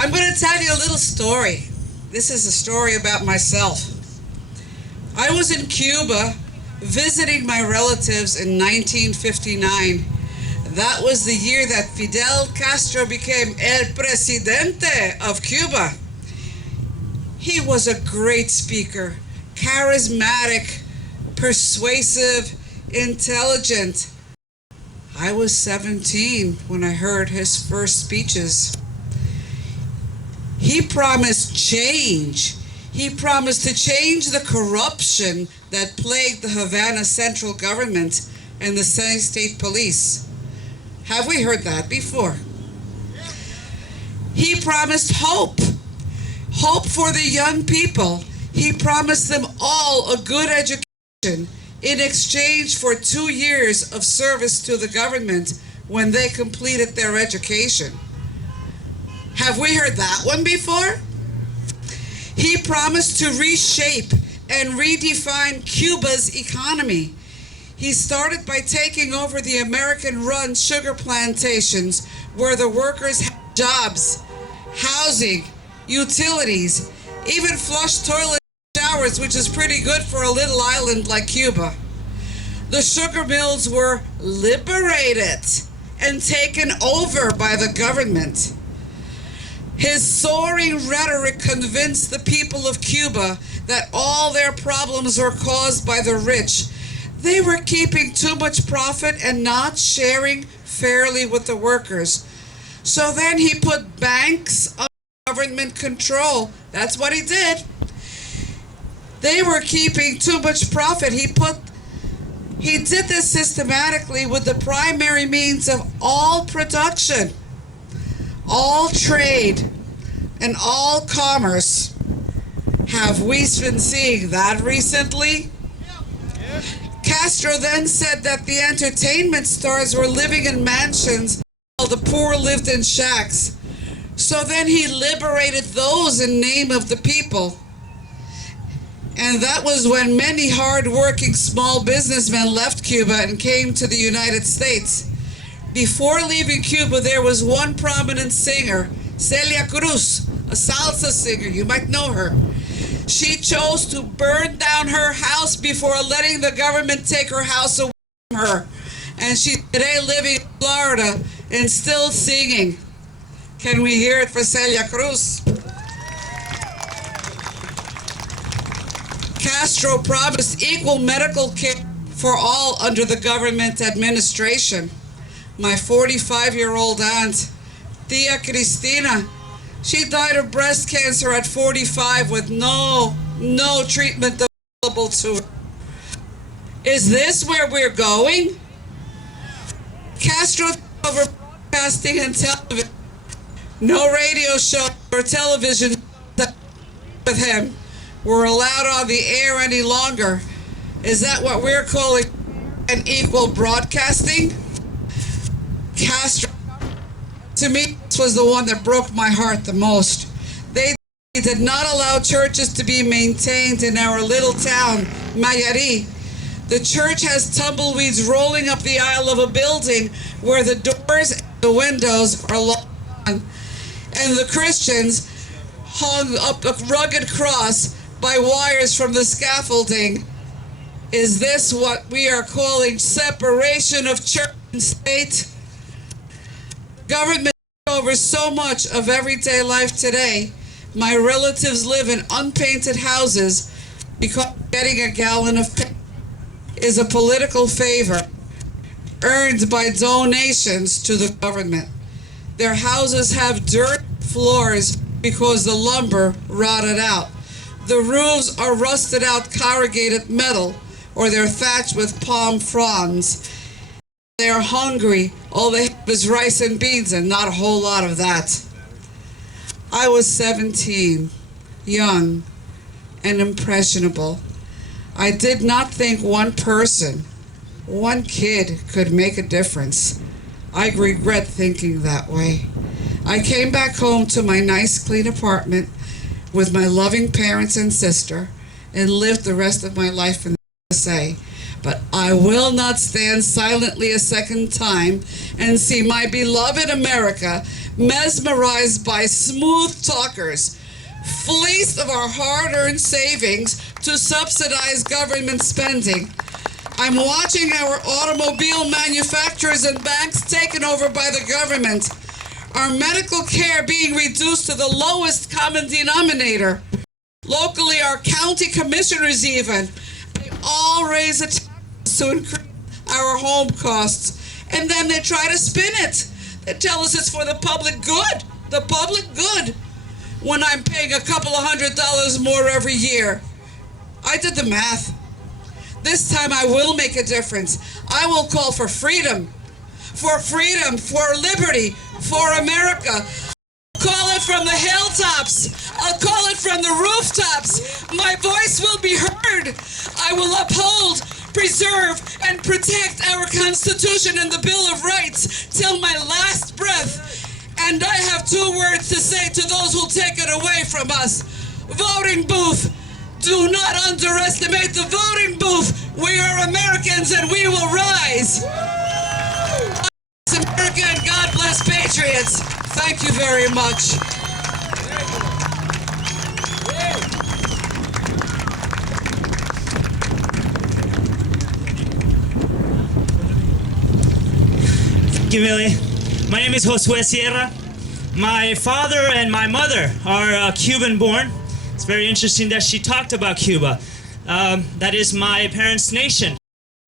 I'm going to tell you a little story. This is a story about myself. I was in Cuba visiting my relatives in 1959. That was the year that Fidel Castro became el presidente of Cuba. He was a great speaker, charismatic, persuasive, intelligent. I was 17 when I heard his first speeches. He promised change. He promised to change the corruption that plagued the Havana central government and the state police. Have we heard that before? He promised hope. Hope for the young people. He promised them all a good education in exchange for 2 years of service to the government when they completed their education. Have we heard that one before? He promised to reshape and redefine Cuba's economy. He started by taking over the American-run sugar plantations where the workers had jobs, housing, utilities, even flush toilet showers, which is pretty good for a little island like Cuba. The sugar mills were liberated and taken over by the government. His soaring rhetoric convinced the people of Cuba that all their problems were caused by the rich. They were keeping too much profit and not sharing fairly with the workers. So then he put banks under government control. That's what he did. They were keeping too much profit. He did this systematically with the primary means of all production, all trade, and all commerce. Have we been seeing that recently? Castro then said that the entertainment stars were living in mansions while the poor lived in shacks. So then he liberated those in name of the people. And that was when many hard-working small businessmen left Cuba and came to the United States. Before leaving Cuba, there was one prominent singer, Celia Cruz, a salsa singer. You might know her. She chose to burn down her house before letting the government take her house away from her. And she's today living in Florida and still singing. Can we hear it for Celia Cruz? Castro promised equal medical care for all under the government administration. My 45-year-old aunt, Tia Cristina, she died of breast cancer at 45 with no treatment available to her. Is this where we're going? Castro took over broadcasting and television. No radio show or television with him were allowed on the air any longer. Is that what we're calling an equal broadcasting? Castro, to me, this was the one that broke my heart the most. They did not allow churches to be maintained in our little town, Mayari. The church has tumbleweeds rolling up the aisle of a building where the doors and the windows are locked on. And the Christians hung up a rugged cross by wires from the scaffolding. Is this what we are calling separation of church and state? Government took over so much of everyday life today. My relatives live in unpainted houses because getting a gallon of paint is a political favor earned by donations to the government. Their houses have dirt floors because the lumber rotted out. The roofs are rusted out corrugated metal, or they're thatched with palm fronds. They are hungry. All they have is rice and beans and not a whole lot of that. I was 17, young and impressionable. I did not think one person, one kid could make a difference. I regret thinking that way. I came back home to my nice clean apartment with my loving parents and sister and lived the rest of my life in the USA. But I will not stand silently a second time and see my beloved America mesmerized by smooth talkers, fleeced of our hard-earned savings to subsidize government spending. I'm watching our automobile manufacturers and banks taken over by the government, our medical care being reduced to the lowest common denominator. Locally, our county commissioners even, they all raise the taxes to increase our home costs. And then they try to spin it. They tell us it's for the public good. The public good. When I'm paying a couple of $100 more every year. I did the math. This time I will make a difference. I will call for freedom, for liberty, for America. I'll call it from the hilltops. I'll call it from the rooftops. My voice will be heard. I will uphold, preserve, and protect our Constitution and the Bill of Rights till my last breath. And I have two words to say to those who take it away from us. Voting booth. Do not underestimate the voting booth. We are Americans and we will rise. God bless America and God bless patriots. Thank you very much. Thank you, Millie. My name is Josue Sierra. My father and my mother are Cuban born. It's very interesting that she talked about Cuba. That is my parents' nation.